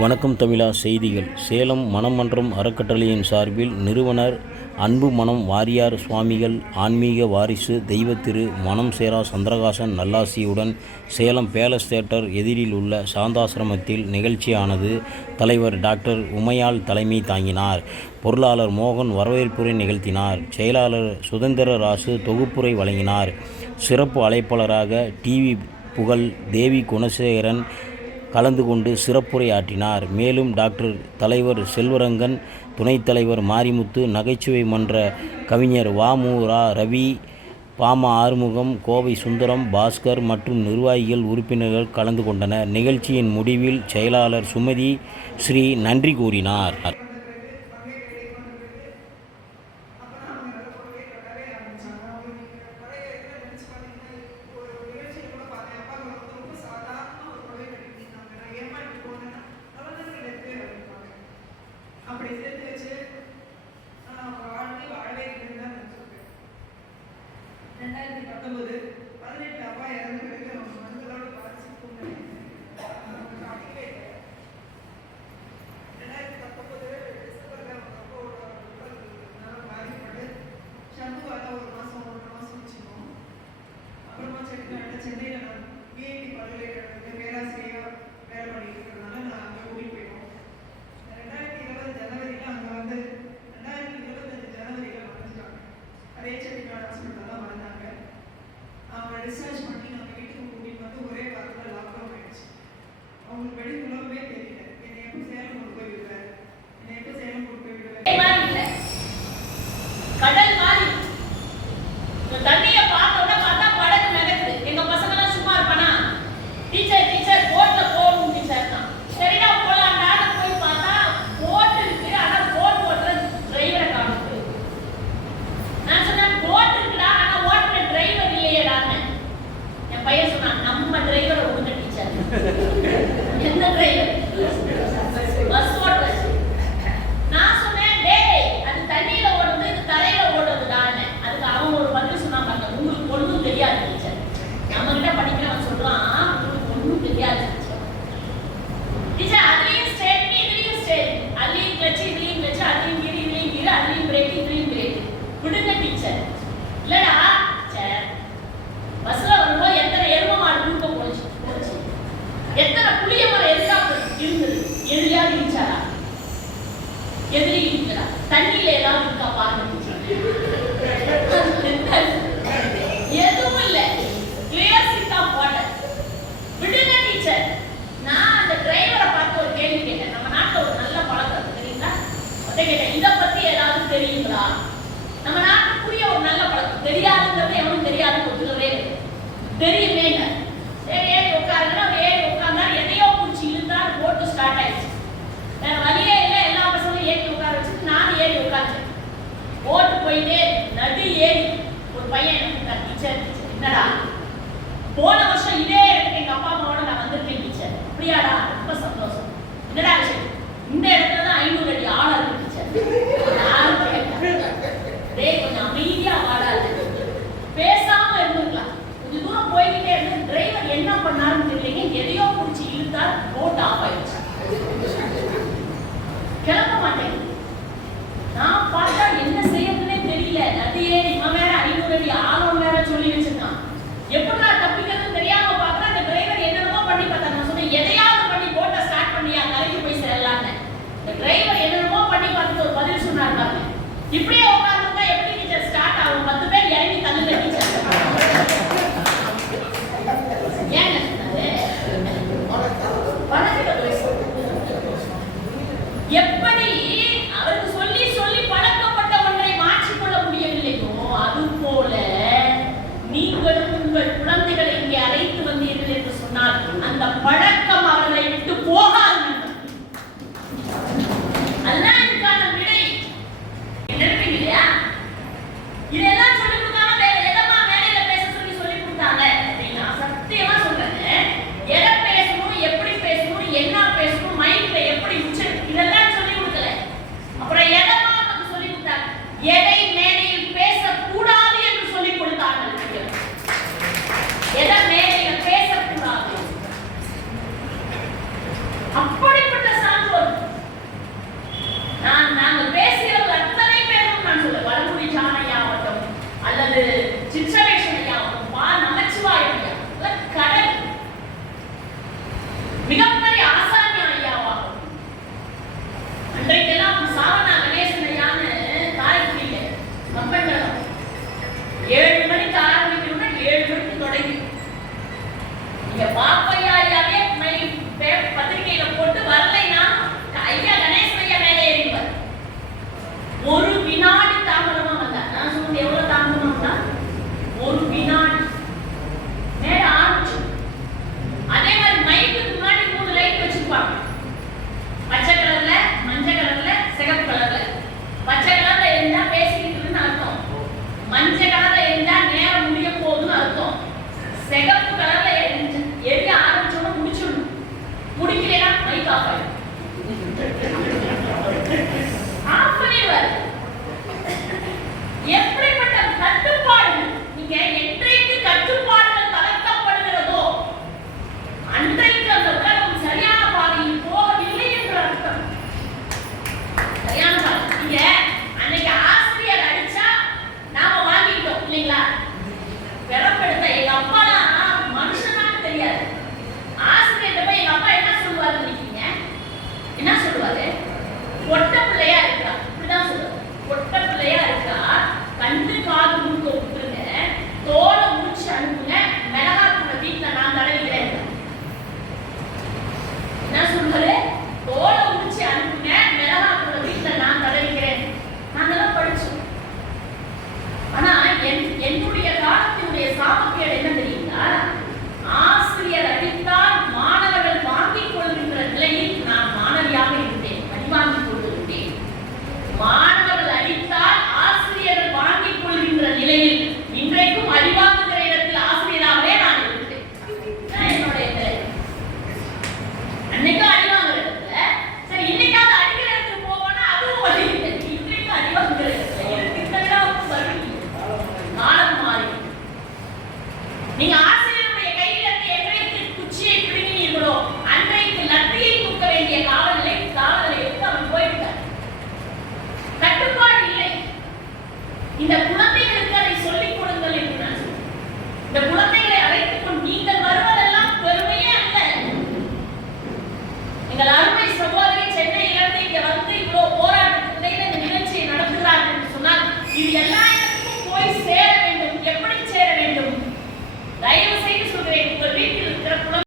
வணக்கம் தமிழா செய்திகள். சேலம் மனமன்றம் அறக்கட்டளையின் சார்பில் நிறுவனர் அன்பு மனம் வாரியார் சுவாமிகள் ஆன்மீக வாரிசு தெய்வத்திரு மனம் சேரா சந்திரகாசன் நல்லாசியுடன் சேலம் பேலஸ் தியேட்டர் எதிரில் உள்ள சாந்தாசிரமத்தில் நிகழ்ச்சியானது. தலைவர் டாக்டர் உமையாள் தலைமை தாங்கினார். பொருளாளர் மோகன் வரவேற்புரை நிகழ்த்தினார். செயலாளர் சுதந்திர ராசு தொகுப்புரை வழங்கினார். சிறப்பு அழைப்பாளராக டிவி புகழ் தேவி குணசேகரன் கலந்து கொண்டு சிறப்புரை ஆற்றினார். மேலும் டாக்டர் தலைவர் செல்வரங்கன், துணைத் தலைவர் மாரிமுத்து, நகைச்சுவை மன்ற கவிஞர் வ.மு.ரா. ரவி, பாமா ஆறுமுகம், கோவை சுந்தரம், பாஸ்கர் மற்றும் நிர்வாகிகள் உறுப்பினர்கள் கலந்து கொண்டனர். நிகழ்ச்சியின் முடிவில் செயலாளர் சுமதி ஸ்ரீ நன்றி கூறினார். அப்படி சேர்த்து வச்சு வாழ்க்கை வாழவே இருந்தால் 2019 18 அப்பா இறந்த பிறகு அவங்க மனதோட பாதிச்சு 2019 டிசம்பர்ல அவங்க அப்பாவோட உடல் பாதிப்பட்டு சந்துவால ஒரு மாசம் வச்சுக்கோம். அப்புறமா சென்னையில் நான் பிஐடி பல்கலைக்கழகத்தில் பேராசிரியர் வேலை பண்ணிட்டு இருக்கிறதுனால நான் அங்கே கூட்டிட்டு போயிட்டோம். 2020 ஜனவரியில் அங்கே வந்து 2025 ஜனவரியில் மறைஞ்சிட்டாங்க. அதே செட்டிநாடு ஹாஸ்பிட்டலில் தான் மறைஞ்சாங்க. அவங்க டிஸ்சார்ஜ் பண்ணி நம்ம வீட்டுக்கு கூட்டிகிட்டு வந்து ஒரே வாரத்தில் லாக்டவுன் ஆயிடுச்சு. அவங்களுக்கு வெளி உலகமே தெரியல. என்னை எப்போ சேலம் கொண்டு போய் விடுவேன், கடல் மாதிரி தண்ணியை பார்த்தோன்னா பார்த்தா படகு நடக்குது. எங்க பசங்க எல்லாம் சும்மா இருப்பானா, டீச்சர் போட்ல போகணும் டீச்சர் தான். சரிடா போலாம்டான்னு போய் பார்த்தா போட் இருக்கு, ஆனா போட் ஓட்டுற டிரைவரை காணுது. நான் சொன்னேன் போட் இருக்குடா, ஆனா ஓட்டுற டிரைவர் இல்லையேடான்னு. என் பையன் சொன்னான், நம்ம டிரைவரை ஒழுங்க டீச்சர். எந்த டிரைவர்? பஸ் ஓட்டுற. நான் சொன்னேன் டேய் அது தண்ணியில ஓடுறது, இது தரையில ஓடுறதுடான்னு. அதுக்கு அவங்க ஒரு பதில் சொன்னாங்க, உங்களுக்கு ஒன்றும் தெரியாது டீச்சர். நம்ம கிட்ட படிக்கிறவன் சொல்றான் உங்களுக்கு ஒன்றும் தெரியாது டீச்சர். அதுலயும் ஸ்ட்ரெயிட் இதுலயும் ஸ்ட்ரெயிட், அதுலயும் கிளட்ச் இதுலயும் கிளட்ச், அதுலயும் கீழ் இதுலயும் கீழ், அதுலயும் பிரேக் இதுலயும் பிரேக். விடுங்க டீச்சர். இல்லடா சார், பஸ்ல வரும்போது எத்தனை எரும மாடு குறுக்க போச்சு, எத்தனை புளிய மரம் எதுக்காக இருந்தது, எதுலையாவது இருந்துச்சாரா, எதுலையும் இருக்கிறா, தண்ணியில ஏதாவது இருக்கா பாருங்க. எதுவும் இல்லை, கிளியர் சிட்டா வாட்டர். விடுங்க டீச்சர். நான் அந்த டிரைவரை பார்த்து ஒரு கேள்வி கேட்டேன். நம்ம நாட்டில் ஒரு நல்ல பழக்கம் தெரியுங்களா, அதை கேட்டேன், இதை பத்தி ஏதாவது தெரியுங்களா? நம்ம நாட்டுக்குரிய ஒரு நல்ல பழக்கம் தெரியாதுங்கிறது எவனும் தெரியாதுன்னு ஒத்துக்கவே தெரியுமேங்க. சரி ஏறி உட்காருங்க, அவர் ஏறி உட்கார்ந்தாரு, எதையோ பிடிச்சி இழுத்தாரு, போட்டு ஸ்டார்ட் ஆயிடுச்சு. வேற வழியே இல்லை, எல்லா பசங்களும் ஏறி உட்கார வச்சுட்டு நானும் ஏறி உட்காந்துட்டேன். ஓட்டு போயிட்டே நடு ஏறி ஒரு பையன் என்ன டீச்சர் என்னடா போன வருஷம் இதே இடத்துக்கு எங்க அப்பா அம்மாவோட நான் வந்திருக்கேன் டீச்சர். அப்படியாடா, ரொம்ப சந்தோஷம். என்னடா விஷயம்? இந்த இடத்துல தான் 500 அடி ஆழம் இருக்கு டீச்சர். யாரும் டேய் கொஞ்சம் அமைதியா வாடாது, பேசாம இருந்துக்கலாம். கொஞ்சம் தூரம் போய்கிட்டே இருந்து டிரைவர் என்ன பண்ணாருன்னு தெரியலைங்க, எதையோ பிடிச்சி இழுத்தார், போட் ஆஃப் ஆயிடுச்சு. கிளம்ப மாட்டேன். நான் பார்த்தா என்ன செய்யறதுன்னே தெரியல. நதி ஏறி இவன் வேற 500 அடி ஆழம் வேற சொல்லி வச்சிருக்கான். எப்படி நான் தப்பிக்கிறது தெரியாம பாக்குறேன். அந்த டிரைவர் என்னென்னமோ பண்ணி பார்த்தா. நான் சொன்னேன் எதையாவது பண்ணி போட்ட ஸ்டார்ட் பண்ணியா கரைக்கு போய் சேரலான்னு. இந்த டிரைவர் என்னென்னமோ பண்ணி பார்த்துட்டு ஒரு பதில் சொன்னார் பாருங்க. இப்படியே உட்காந்துருந்தா எப்படி டீச்சர் ஸ்டார்ட் ஆகும்? 10 பேர் இறங்கி தள்ளுங்க டீச்சர். ஏங்க எப்படி அவருக்கு சொல்லி சொல்லி பழக்கப்பட்ட ஒன்றை மாற்றிக்கொள்ள முடியவில்லையோ அது போல நீங்களும் உங்கள் குழந்தைகளை இங்கே அழைத்து வந்தீர்கள் என்று சொன்னால் அந்த பழக்கம் அவர்களை விட்டு போகாது. அதுதான் இதுக்கான விடை. மிகப்பெரிய ஆசாமி ஐயாவாகும். அன்றைக்கெல்லாம் சாவனா கணேசன் ஐயான்னு காரைக்குடியில கம்பெனில 7 மணிக்கு ஆரம்பிக்கணும்னா 7 மணிக்கு தொடங்கி நீங்க பாப்பையா ஐயாவே பத்திரிகையில போட்டு வரலைன்னா ஐயா கணேசன் ஐயா மேலே ஏறிவார். ஒரு வினாடி தாமதமா வந்தார். நான் சொன்னது எவ்வளவு தாமதமா வந்தா? ஒரு வினாடி மேல ஆரம்பிச்சு. அதே மாதிரி மைக்குக்கு முன்னாடி 3 லைட் வச்சிருப்பாங்க. பச்சை கலர்ல, மஞ்சள் கலர்ல, சிகப்பு கலர்ல. பச்சை கலர்ல இருந்தா பேசிக்கிட்டுன்னு அர்த்தம். மஞ்சள் கலர்ல இருந்தா நேரம் முடிய போகுதுன்னு அர்த்தம். சிகப்பு கலர்ல எரிய ஆரம்பிச்சோம்னா முடிச்சிடணும். முடிக்கலைன்னா மைக் ஆஃப் ஆயிடும். ஆஃப் பண்ணிடுவாரு. எப்படிப்பட்ட கட்டுப்பாடு! நீங்க என்றைக்கு கட்டுப்பாடுகள் தளர்த்தப்படுகிறதோ அன்றைக்கு அந்த உலகம் சரியான பாதையில் போகவில்லை என்ற அர்த்தம். சரியான பாதை. நீங்க அன்னைக்கு ஆசிரியர் அடிச்சா நாம வாங்கிட்டோம் இல்லைங்களா? பிறப்பெடுத்த எங்க அப்பாலாம் மனுஷனான்னு தெரியாது. ஆசிரியர்கிட்ட போய் எங்க அப்பா என்ன சொல்லுவாரு நினைக்கிறீங்க? என்ன சொல்லுவாரு? பொட்ட பிள்ளையா இருக்கா, இப்படிதான் சொல்லுவாரு. பொட்ட பிள்ளையா இருக்கா, கண்டு காது மூக்க விட்டுருங்க, தோலை முடிச்சு அனுப்புங்க, மிளகாத்தூளை வீட்டுல நான் தடவிக்கிறேன். என்ன சொல்லுவாரு? தோலை முடிச்சு அனுப்புங்க, மிளகாத்தூளை வீட்டுல நான் தடவிக்கிறேன். நாங்கெல்லாம் படிச்சோம். ஆனா என்னுடைய காலத்தினுடைய சாபக்கேடு என்ன தெரியுங்களா? ஆசிரியர் அடித்தால் மாணவர்கள் வாங்கிக் கொள்கின்ற நிலையில் நான் மாணவியாக இருந்தேன், அடிவாங்கிக் கொண்டிருந்தேன். மாணவர்கள் அடித்தால் ஆசிரியர்கள் வாங்கிக் கொள்கின்ற நிலையில் இன்றைக்கும் அடிவாங்குகிற இடத்தில் ஆசிரியராகவே நான் இருந்தேன். என்னுடைய நிலை. அன்னைக்கும் அடிவாங்குற இடத்துல சரி, இன்னைக்காவது அடிக்கிற இடத்துக்கு போவோம்னா அதுவும் வழி இல்லை. இன்றைக்கும் அடிவாங்குற இடத்துல எனக்கு இந்த விழாவுக்கு வழி காலம் மாறி. நீங்க ஆசிரியருடைய கையில இருந்து என்றைக்கு குச்சியை பிடிக்கிறீர்களோ அன்றைக்கு லத்தியை தூக்க வேண்டிய காவல்நிலையத்துக்கு அவன் போயிட்டார். கட்டுப்பாடு இல்லை. இந்த குழந்தைகளுக்கு அதை சொல்லிக் கொடுங்கள் என்று நான் சொல்றேன். இந்த குழந்தைகளை அழைத்துக் கொண்டு நீங்கள் வருவதெல்லாம் பெருமையே அல்ல. எங்கள் அருமை சகோதரி சென்னையிலிருந்து இங்க வந்து இவ்வளவு போராட்டத்துக்கு இடையில இந்த நிகழ்ச்சியை நடத்துகிறார்கள் என்று சொன்னால் இது எல்லாம்